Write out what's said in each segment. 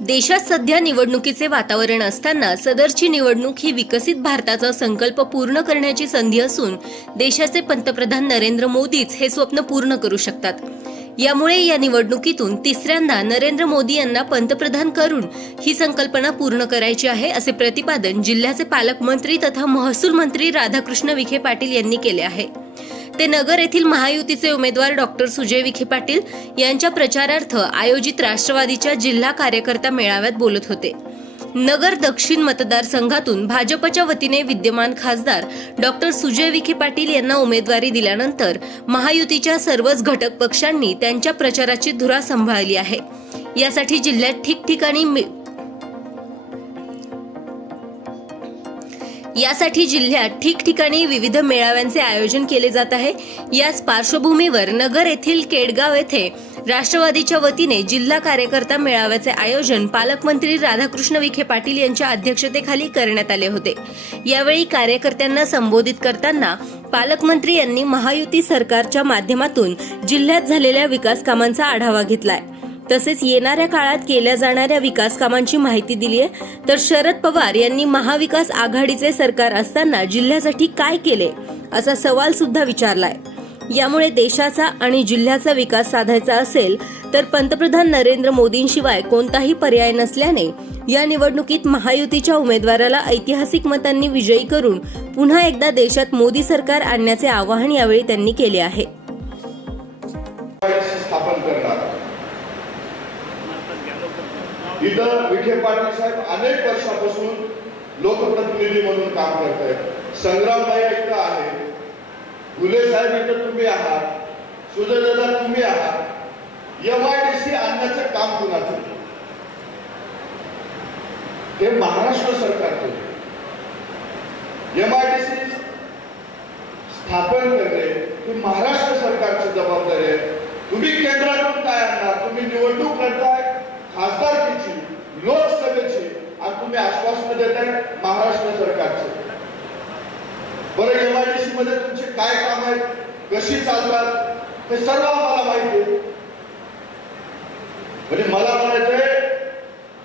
देशात सध्या निवडणुकीचे वातावरण असताना सदरची निवडणूक ही विकसित भारताचा संकल्प पूर्ण करण्याची संधी असून देशाचे पंतप्रधान नरेंद्र मोदीच हे स्वप्न पूर्ण करू शकतात. यामुळे या निवडणुकीतून तिसऱ्यांदा नरेंद्र मोदी यांना पंतप्रधान करून ही संकल्पना पूर्ण करायची आहे असे प्रतिपादन जिल्ह्याचे पालकमंत्री तथा महसूल मंत्री राधाकृष्ण विखे पाटील यांनी केले आहे. ते नगर येथील महायुतीचे उमेदवार डॉक्टर सुजय विखे पाटील यांच्या प्रचारार्थ आयोजित राष्ट्रवादीच्या जिल्हा कार्यकर्ता मेळाव्यात बोलत होते. नगर दक्षिण मतदारसंघातून भाजपच्या वतीने विद्यमान खासदार डॉक्टर सुजय विखे पाटील यांना उमेदवारी दिल्यानंतर महायुतीच्या सर्वच घटक पक्षांनी त्यांच्या प्रचाराची धुरा सांभाळली आहे. यासाठी जिल्ह्यात ठिकठिकाणी यासाठी जिल्ह्यात ठिकठिकाणी विविध मेळाव्यांचे आयोजन केले जात आहे. याच पार्श्वभूमीवर नगर येथील केडगाव येथे राष्ट्रवादीच्या वतीने जिल्हा कार्यकर्ता मेळाव्याचे आयोजन पालकमंत्री राधाकृष्ण विखे पाटील यांच्या अध्यक्षतेखाली करण्यात आले होते. यावेळी कार्यकर्त्यांना संबोधित करताना पालकमंत्री यांनी महायुती सरकारच्या माध्यमातून जिल्ह्यात झालेल्या विकास कामांचा आढावा घेतलाय. तसेच येणाऱ्या काळात केल्या जाणाऱ्या विकास कामांची माहिती दिली आहे तर शरद पवार यांनी महाविकास आघाडीचे सरकार असताना जिल्ह्यासाठी काय केले असा सवाल सुद्धा विचारलाय. यामुळे देशाचा आणि जिल्ह्याचा विकास साधायचा असेल तर पंतप्रधान नरेंद्र मोदींशिवाय कोणताही पर्याय नसल्याने या निवडणुकीत महायुतीच्या उमेदवाराला ऐतिहासिक मतांनी विजयी करून पुन्हा एकदा देशात मोदी सरकार आणण्याचे आवाहन यावेळी त्यांनी केले आहे. स्थापन करणार. इथं विखे पाटील साहेब अनेक वर्षापासून लोकप्रतिनिधी म्हणून काम करत आहेत संग्रामबाई इथं आहे. फुले साहेब इथं तुम्ही आहात. सुजयदादा तुम्ही आहात. एम आय डी सी आणण्याचं काम कुणाचं? हे महाराष्ट्र सरकारचं. एम आय डी सी स्थापन करणे ही महाराष्ट्र सरकारची जबाबदारी आहे. तुम्ही केंद्रात काय आणणार तुम्ही निवडणूक लढताय खासदारकीची लोकसभेची आणि मध्ये आश्वासन महाराष्ट्र सरकारचे. बरं एमआयडीसी मध्ये तुमचे काय काम आहेत? कशी चालतात? हे सर्व आम्हाला माहिती आहे. म्हणजे मला म्हणायचंय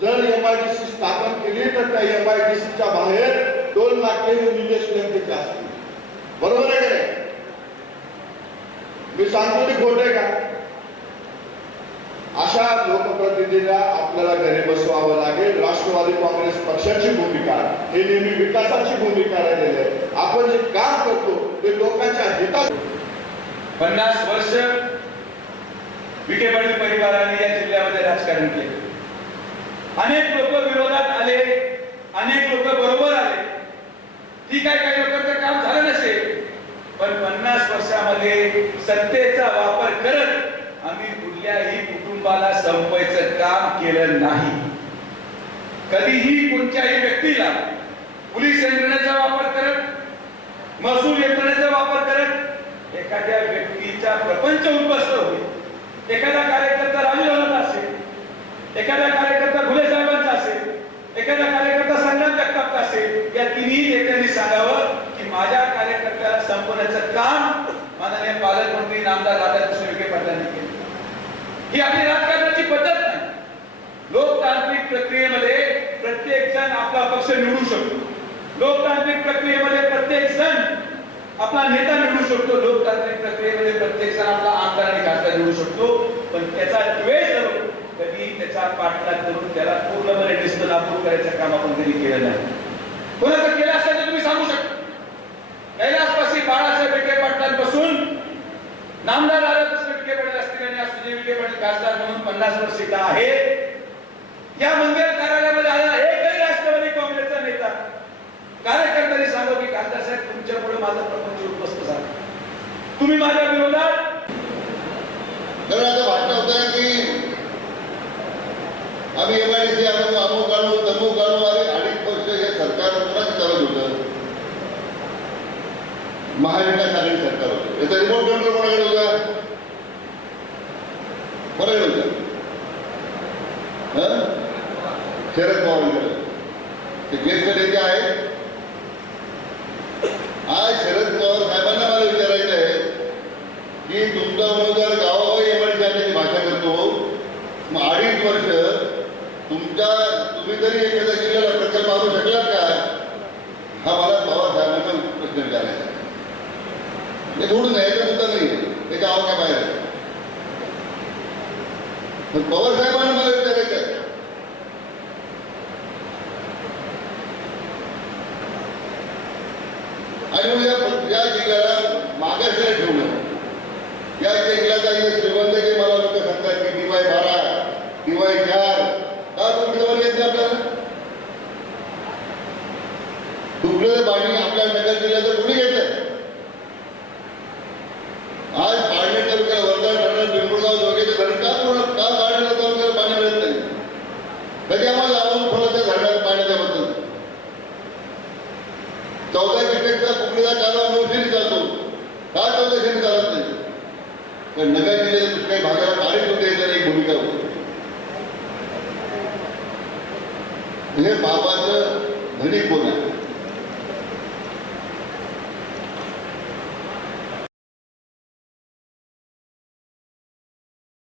जर एमआयडीसी स्थापन केली तर त्या एमआयडीसीच्या बाहेर दोन लाख निलेश असतील. बरोबर आहे का नाही? मी सांगतो ते खोट आहे का? अशा लोकप्रतिनिधीला आपल्याला घरी बसवावं लागेल. राष्ट्रवादी काँग्रेस पक्षाची भूमिका हे नेहमी विकासाची भूमिका राहिलेली आहे. आपण जे काम करतो ते लोकांच्या हितात पन्नास वर्ष विखे पाटील परिवाराने या जिल्ह्यामध्ये राजकारण केले. अनेक लोक विरोधात आले अनेक लोक बरोबर आले. ठीक आहे काही लोकांचं काम झालं नसेल पण पन्नास वर्षामध्ये सत्तेचा वापर करत आम्ही कुठल्याही कुटुंबाला संपवायचं काम केलं नाही. कधीही कोणत्याही व्यक्तीला पोलीस यंत्रणेचा वापर करत महसूल यंत्रणेचा वापर करत एखाद्या व्यक्तीचा प्रपंच उद्ध्वस्त होईल. एखादा कार्यकर्ता राजूरावांचा असेल एखादा कार्यकर्ता भुले साहेबांचा असेल एखादा कार्यकर्ता संग्राम जगतापचा असेल या तिन्ही नेत्यांनी सांगावं की माझ्या कार्यकर्त्याला संपवण्याचं काम माननीय पालकमंत्री नामदार राधाकृष्ण ही आपली राजकारणाची पद्धत नाही. लोकतांत्रिक प्रक्रियेमध्ये प्रत्येक जण आपला पक्ष निवडू शकतो. लोकतांत्रिक प्रक्रियेमध्ये प्रत्येक जण आपला नेता निवडू शकतो. लोकतांत्रिक प्रक्रियेमध्ये प्रत्येक जण आपला आमदार आणि खासदार निवडू शकतो. पण त्याचा द्वेष धरून कधी त्याचा पाठलाग करून त्याला पूर्णपणे डिस्त नाबूद करायचं काम आपण कधी केलं नाही. कोणाचं केलं असेल तर तुम्ही सांगू शकता. कैलासवासी बाळासाहेब विखे पाटलांपासून नामदार राधाकृष्ण विखे पाटील असतील आणि आज सुजय विखे पाटील खासदार म्हणून पन्नास वर्ष का आहे या मंगल कार्यालयामध्ये आलेला एकही राष्ट्रवादी काँग्रेसचा नेता कार्यकर्त्यांनी सांगू की खासदार साहेब तुमच्यामुळे माझा प्रपंच उद्ध्वस्त झाला. तुम्ही माझ्या विरोधात तर आता भाषण होतं की आम्ही एमआयडीसी आणू अमुक आणू तमुक आणू आणि अडीच वर्ष हे सरकार चालत होतं? महाविकास आघाडी सरकार होतं. याचा रिमोट कंट्रोल कोणाकडे होता. कोणाकडे शरद पवार ते ज्येष्ठ नेते आहेत आज शरद पवार साहेबांना मला विचारायचं आहे की तुमचा उमेदवार गावागावी एमआयडीसी भाषा करतो मग अडीच वर्ष तुमच्या तुम्ही तरी एखाद्या जिल्ह्याला प्रकल्प आणू शकला का हा मला पवार साहेबांना प्रश्न विचारायचा आहे. हे सोडून यायचा मुद्दा नाही त्याच्या आवाक्या बाहेर आहे. पण पवार साहेबांना मला विचारायचं आहे. आणि मग या जिल्ह्याला मागासला ठेवलं या. जिल्ह्याचा जे श्रीमंत जे मला लोक सांगतात की दिवाय बारा दिवाय चार का तुम्ही जवळ आपल्याला? दुसरं पाणी आपल्या नगर जिल्ह्याचं कुणी घेत चौदा क्रिकेटचा कुकडीचा कालवा नऊशेने जातो. का चौदाशेने चालत नाही? पण नगर जिल्ह्याच्या काही भागाला पाणी होते तर एक भूमिका होती. म्हणजे बाबाचं धनी कोण आहे